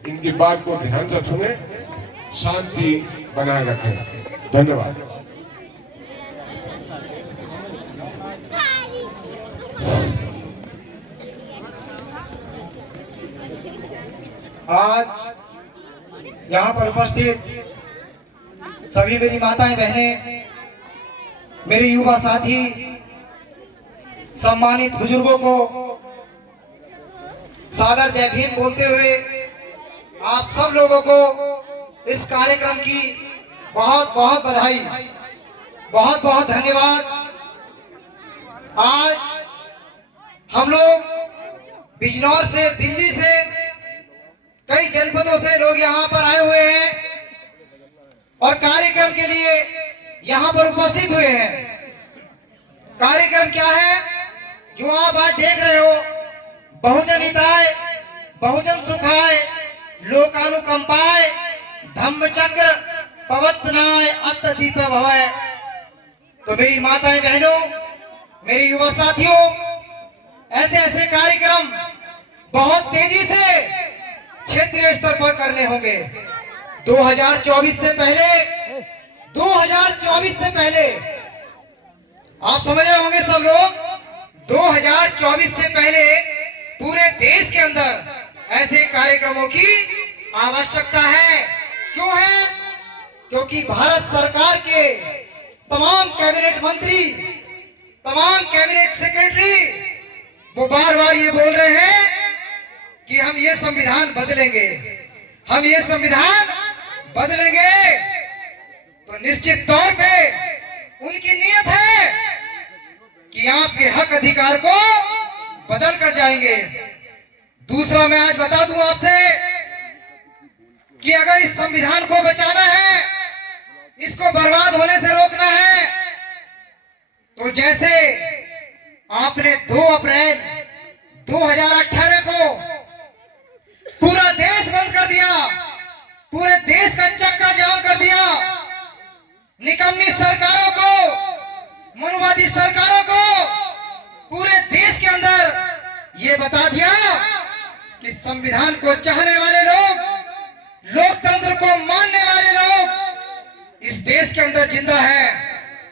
इनकी बात को ध्यान से सुने, शांति बनाए रखें। धन्यवाद। आज यहाँ पर उपस्थित सभी मेरी माताएं बहनें, मेरे युवा साथी, सम्मानित बुजुर्गों को सादर जय भीम बोलते हुए आप सब लोगों को इस कार्यक्रम की बहुत बहुत बधाई, बहुत बहुत धन्यवाद। आज हम लोग बिजनौर से, दिल्ली से, कई जनपदों से लोग यहाँ पर आए हुए हैं और कार्यक्रम के लिए यहाँ पर उपस्थित हुए हैं। कार्यक्रम क्या है जो आप आज देख रहे हो? बहुजन हिताय, बहुजन सुखाय, लोकानुकंपाय, धम्मचक्र प्रवर्तनाय, अत्तदीप भवाय। तो मेरी माताएं बहनों, मेरे युवा साथियों, ऐसे ऐसे कार्यक्रम बहुत तेजी से क्षेत्रीय स्तर पर करने होंगे। 2024 से पहले, 2024 से पहले आप समझ रहे होंगे सब लोग, 2024 से पहले पूरे देश के अंदर ऐसे कार्यक्रमों की आवश्यकता है। क्यों है? क्योंकि भारत सरकार के तमाम कैबिनेट मंत्री, तमाम कैबिनेट सेक्रेटरी वो बार बार ये बोल रहे हैं कि हम ये संविधान बदलेंगे, हम ये संविधान बदलेंगे। तो निश्चित तौर पे उनकी नीयत है कि आपके हक अधिकार को बदल कर जाएंगे। दूसरा, मैं आज बता दूं आपसे कि अगर इस संविधान को बचाना है, इसको बर्बाद होने से रोकना है, तो जैसे आपने 2 अप्रैल 2018 को पूरा देश बंद कर दिया, पूरे देश का चक्का जाम कर दिया, निकम्मी सरकारों को, मनुवादी सरकारों को पूरे देश के अंदर ये बता दिया कि संविधान को चाहने वाले लोग, लोकतंत्र को मानने वाले लोग इस देश के अंदर जिंदा है।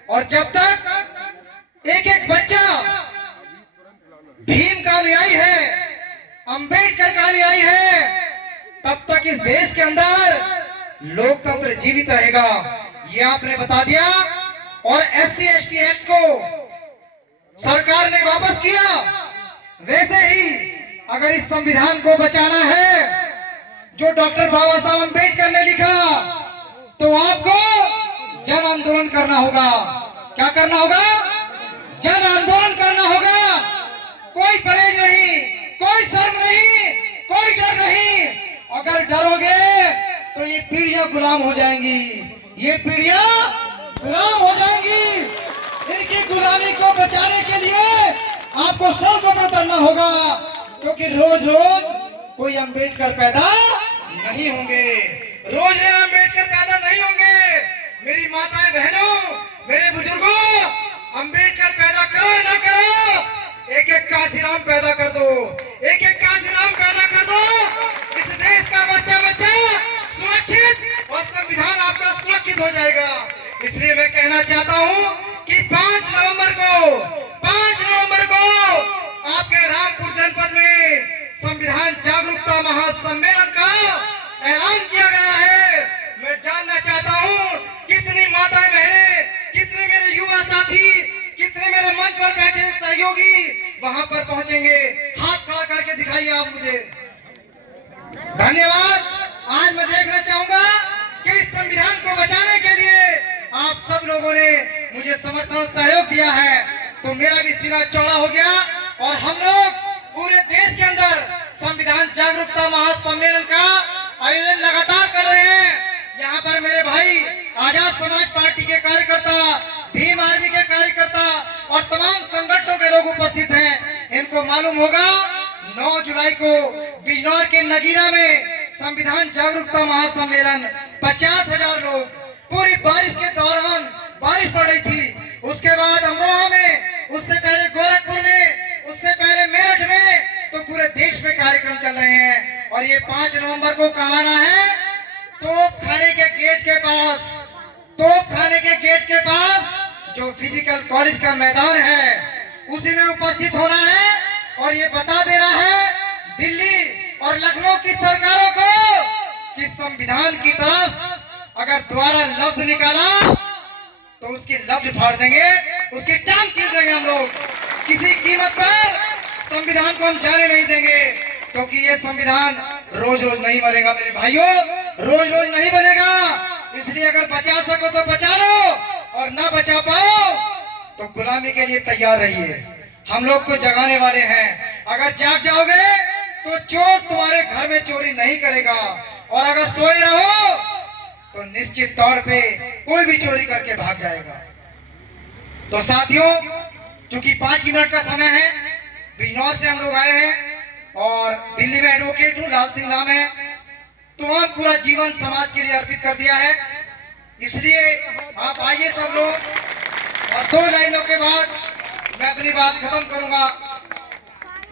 और जब तक एक एक बच्चा भीम का अनुयायी है, अंबेडकर का अनुयायी है, तब तक इस देश के अंदर लोकतंत्र जीवित रहेगा। ये आपने बता दिया। और SC/ST एक्ट को सरकार ने वापस किया। वैसे ही अगर इस संविधान को बचाना है जो डॉक्टर बाबा साहब अंबेडकर ने लिखा, तो आपको जन आंदोलन करना होगा। क्या करना होगा? जन आंदोलन करना होगा। कोई परहेज नहीं, कोई शर्म नहीं, कोई डर नहीं। अगर डरोगे तो ये पीढ़ियां गुलाम हो जाएंगी, ये पीढ़ियां गुलाम हो जाएंगी। इनकी गुलामी को बचाने के लिए आपको सड़कों पर उतरना होगा, क्योंकि रोज रोज कोई अंबेडकर पैदा नहीं होंगे, रोज नए अंबेडकर पैदा नहीं होंगे। मेरी माताएं बहनों, मेरे बुजुर्गों, अंबेडकर पैदा करो या ना करो, एक एक काशीराम पैदा कर दो, एक एक काशीराम पैदा कर दो। इस देश का बच्चा बच्चा सुरक्षित और संविधान आपका सुरक्षित हो जाएगा। इसलिए मैं कहना चाहता हूं कि 5 नवंबर को आपके रामपुर जनपद में संविधान जागरूकता महासम्मेलन का ऐलान किया गया है। मैं जानना चाहता हूं कितनी माताएं बहनें, कितने मेरे युवा साथी, कितने मेरे मंच पर बैठे सहयोगी वहां पर पहुंचेंगे। हाथ खड़ा करके दिखाइए आप मुझे। धन्यवाद। आज मैं देखना चाहूंगा कि इस संविधान को बचाने के लिए आप सब लोगों ने मुझे समर्थन और सहयोग दिया है, तो मेरा भी सीना चौड़ा हो गया। और हम लोग पूरे देश के अंदर संविधान जागरूकता महासम्मेलन का आयोजन लगातार कर रहे हैं। यहाँ पर मेरे भाई आजाद समाज पार्टी के कार्यकर्ता, भीम आर्मी के कार्यकर्ता और तमाम संगठनों के लोग उपस्थित हैं। इनको मालूम होगा 9 जुलाई को बिजनौर के नगीना में संविधान जागरूकता महासम्मेलन, 50,000 लोग। पूरी बारिश के दौरान बारिश पड़ रही थी, उसके बाद अमरोहा में, उससे पहले गोरखपुर में, उससे पहले मेरठ में, तो पूरे देश में कार्यक्रम चल रहे हैं। और ये 5 नवंबर को कहाँ आना है? तोप खाने के गेट के पास, तोप खाने के गेट के पास जो फिजिकल कॉलेज का मैदान है उसी में उपस्थित होना है। और ये बता दे रहा है दिल्ली और लखनऊ की सरकारों को कि संविधान की तरफ अगर दोबारा लफ्ज निकाला तो उसकी लफ्ज फाड़ देंगे, उसकी टांग चीर देंगे हम लोग। किसी कीमत पर संविधान को हम जाने नहीं देंगे, क्योंकि ये संविधान रोज रोज नहीं मरेगा मेरे भाइयों, रोज रोज नहीं बनेगा। इसलिए अगर बचा सको तो बचा लो और ना बचा पाओ तो गुलामी के लिए तैयार रहिए। हम लोग को जगाने वाले हैं। अगर जाग जाओगे तो चोर तुम्हारे घर में चोरी नहीं करेगा, और अगर सोए रहो तो निश्चित तौर पे कोई भी चोरी करके भाग जाएगा। तो साथियों, चूंकि 5 मिनट का समय है, बिजनौर से हम लोग आए हैं और दिल्ली में एडवोकेट हूँ, लाल सिंह नाम है। तो हम पूरा जीवन समाज के लिए अर्पित कर दिया है। इसलिए आप आइए सब लोग, और 2 लाइनों के बाद मैं अपनी बात खत्म करूंगा।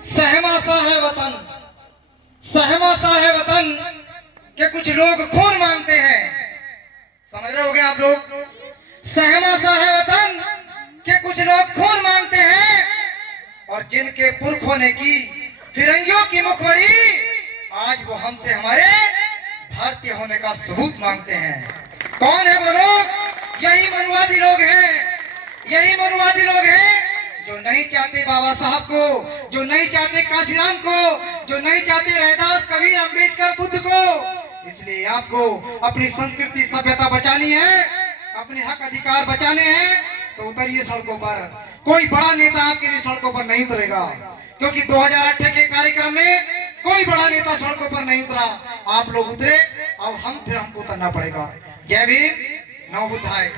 सहमा सा है वतन, सहमा सा है वतन के कुछ लोग खून मांगते हैं। समझ रहे होंगे आप लोग? सहमा सा है वतन के कुछ लोग खून मांगते हैं, और जिनके पुरख होने की फिरंगियों की मुखबरी आज वो हमसे हमारे भारतीय होने का सबूत मांगते हैं। कौन है वो लोग? यही मनुवादी लोग हैं, यही मनुवादी लोग हैं जो नहीं चाहते बाबा साहब को, जो नहीं चाहते काशीराम को, जो नहीं चाहते रैदास, कबीर, अंबेडकर, बुद्ध को। इसलिए आपको अपनी संस्कृति सभ्यता बचानी है, अपने हक अधिकार बचाने हैं, तो उतरिए सड़कों पर। कोई बड़ा नेता आपके लिए सड़कों पर नहीं उतरेगा, क्योंकि 2018 के कार्यक्रम में कोई बड़ा नेता सड़कों पर नहीं उतरा। आप लोग उतरे और फिर हमको उतरना पड़ेगा। जय भीम, नमो बुद्धाय।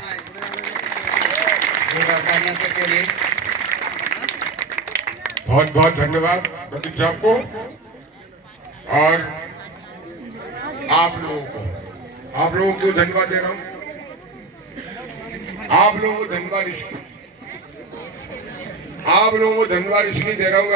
बहुत बहुत धन्यवाद प्रतीक साहब को और आप लोगों को धन्यवाद दे रहा हूँ। आप लोगों को धन्यवाद इसलिए दे रहा हूँ।